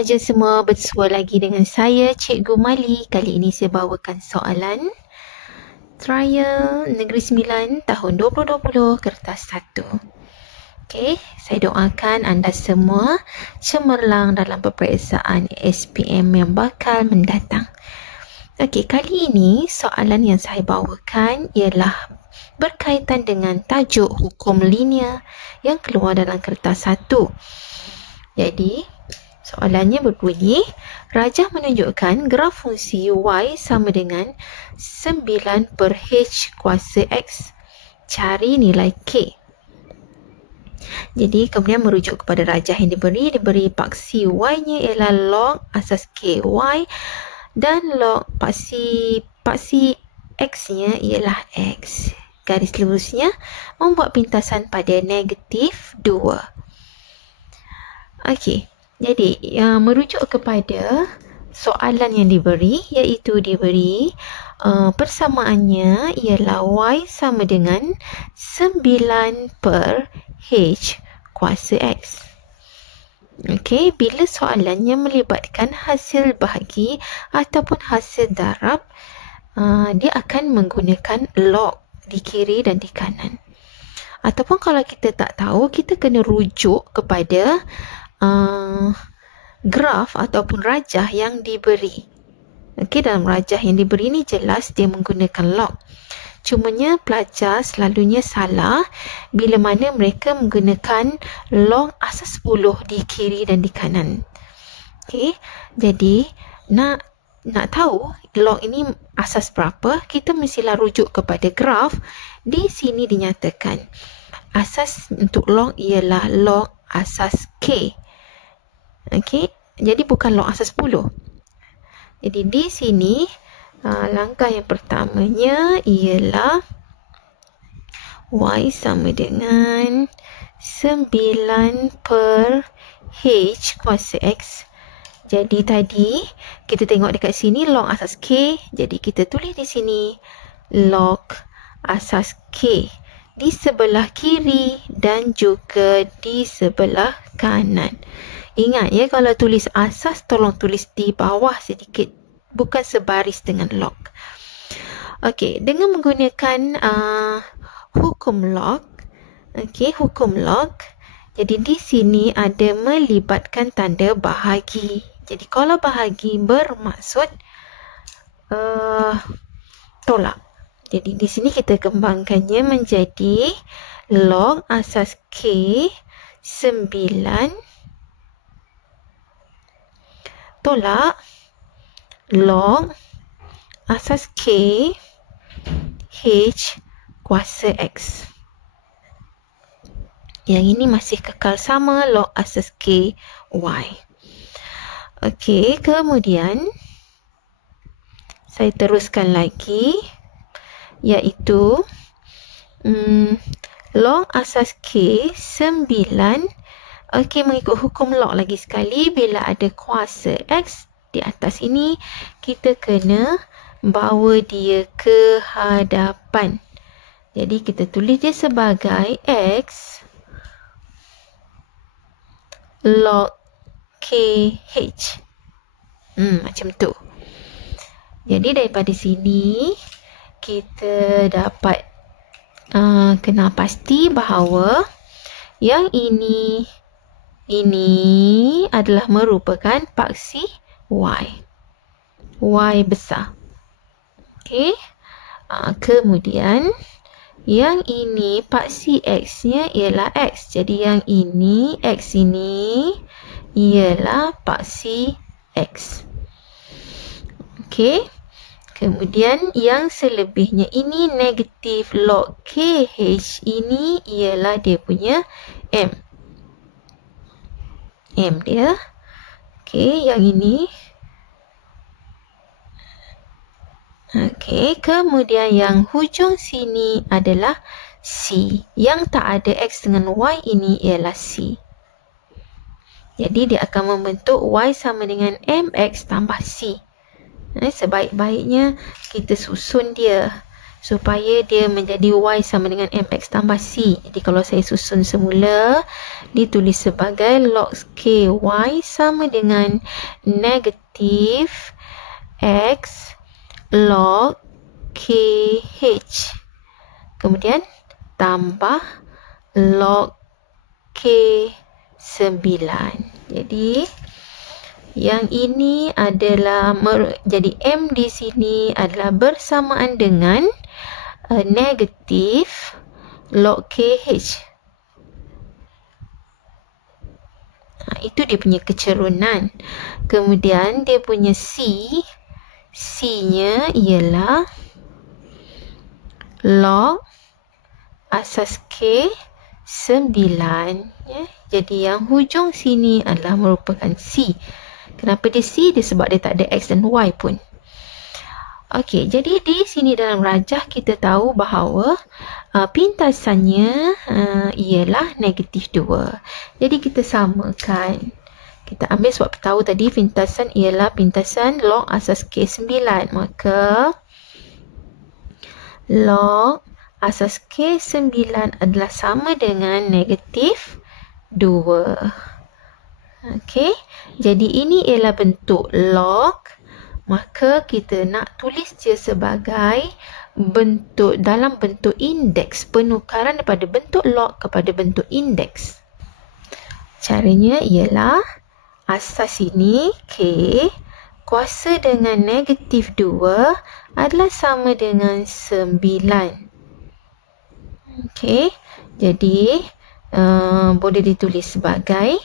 pelajar semua, bersua lagi dengan saya, Cikgu Mali. Kali ini saya bawakan soalan Trial Negeri Sembilan tahun 2020, kertas 1. Okey, saya doakan anda semua cemerlang dalam peperiksaan SPM yang bakal mendatang. Okey, kali ini soalan yang saya bawakan ialah berkaitan dengan tajuk hukum linear yang keluar dalam kertas 1. Jadi, soalannya berbunyi, rajah menunjukkan graf fungsi y sama dengan 9 per h kuasa x. Cari nilai k. Jadi, kemudian merujuk kepada rajah yang diberi paksi y-nya ialah log asas ky dan log paksi x-nya ialah x. Garis lurusnya membuat pintasan pada negatif 2. Okey. Jadi, merujuk kepada soalan yang diberi, iaitu diberi persamaannya ialah y sama dengan 9 per h kuasa x. Okey, bila soalannya melibatkan hasil bahagi ataupun hasil darab, dia akan menggunakan log di kiri dan di kanan. Ataupun kalau kita tak tahu, kita kena rujuk kepada graf ataupun rajah yang diberi. Okey, dalam rajah yang diberi ni jelas dia menggunakan log. Cumanya pelajar selalunya salah bila mana mereka menggunakan log asas 10 di kiri dan di kanan. Okey, jadi nak tahu log ini asas berapa, kita mestilah rujuk kepada graf. Di sini dinyatakan asas untuk log ialah log asas k. Okey, jadi bukan log asas 10. Jadi di sini langkah yang pertamanya ialah y sama dengan 9 per h kuasa x. Jadi tadi kita tengok dekat sini log asas k, jadi kita tulis di sini log asas k di sebelah kiri dan juga di sebelah kanan. Ingat ya, kalau tulis asas tolong tulis di bawah sedikit, bukan sebaris dengan log. Okey, dengan menggunakan hukum log. Okey, hukum log. Jadi di sini ada melibatkan tanda bahagi. Jadi kalau bahagi bermaksud tolak. Jadi di sini kita kembangkannya menjadi log asas k 9 tolak log asas k h kuasa x. Yang ini masih kekal sama log asas k y. Okey, kemudian saya teruskan lagi, iaitu log asas k 9. Okey, mengikut hukum log lagi sekali, bila ada kuasa x di atas ini, kita kena bawa dia ke hadapan. Jadi kita tulis dia sebagai x log kh. Macam tu. Jadi daripada sini kita dapat kenal pasti bahawa yang ini adalah merupakan paksi y besar. Okey. Kemudian yang ini paksi x-nya ialah x. Jadi yang ini x ini ialah paksi x. Okey. Kemudian yang selebihnya ini negatif log KH ini ialah dia punya M. M dia. Okey, yang ini. Okey, kemudian yang hujung sini adalah C. Yang tak ada X dengan Y ini ialah C. Jadi dia akan membentuk Y sama dengan MX tambah C. Sebaik-baiknya kita susun dia. supaya dia menjadi Y sama dengan MX tambah C. Jadi kalau saya susun semula, ditulis sebagai log KY sama dengan negatif X log KH. Kemudian tambah log K9. Jadi yang ini adalah jadi M di sini adalah bersamaan dengan negatif log KH. Itu dia punya kecerunan. Kemudian dia punya C-nya ialah log asas K9. Ya. Jadi yang hujung sini adalah merupakan C. Kenapa dia C? Dia sebab dia tak ada X dan Y pun. Okey, jadi di sini dalam rajah kita tahu bahawa pintasannya ialah negatif 2. Jadi kita samakan. Kita ambil sebab tahu tadi pintasan ialah pintasan log asas K9. Maka log asas K9 adalah sama dengan negatif 2. Okey, jadi ini ialah bentuk log, maka kita nak tulis dia sebagai bentuk dalam bentuk indeks, penukaran daripada bentuk log kepada bentuk indeks. Caranya ialah asas ini K kuasa dengan negatif 2 adalah sama dengan 9. Okey, jadi boleh ditulis sebagai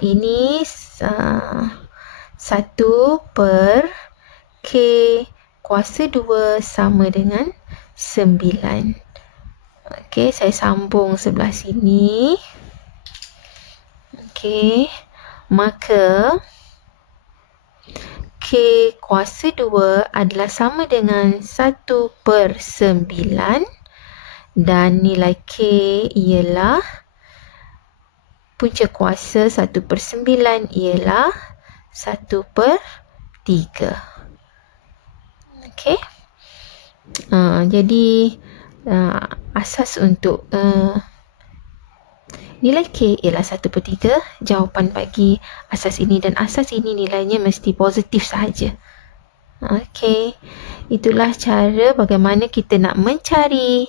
ini 1 per K kuasa 2 sama dengan 9. Okey, saya sambung sebelah sini. Okey, maka K kuasa 2 adalah sama dengan 1 per 9 dan nilai K ialah punca kuasa 1 per 9 ialah 1 per 3. Okey. Jadi asas untuk nilai K ialah 1 per 3. Jawapan bagi asas ini dan asas ini nilainya mesti positif sahaja. Okey. Itulah cara bagaimana kita nak mencari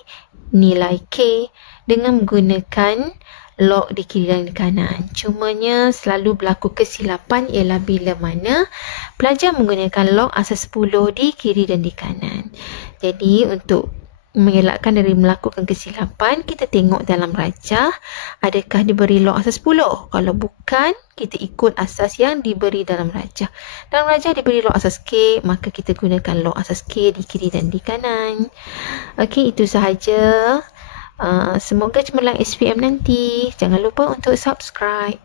nilai K dengan menggunakan log di kiri dan di kanan. Cumanya selalu berlaku kesilapan ialah bila mana pelajar menggunakan log asas 10 di kiri dan di kanan. Jadi untuk mengelakkan dari melakukan kesilapan, kita tengok dalam rajah adakah diberi log asas 10. Kalau bukan, kita ikut asas yang diberi dalam rajah. Dalam rajah diberi log asas K, maka kita gunakan log asas K di kiri dan di kanan. Okey, itu sahaja. Semoga cemerlang SPM nanti. Jangan lupa untuk subscribe.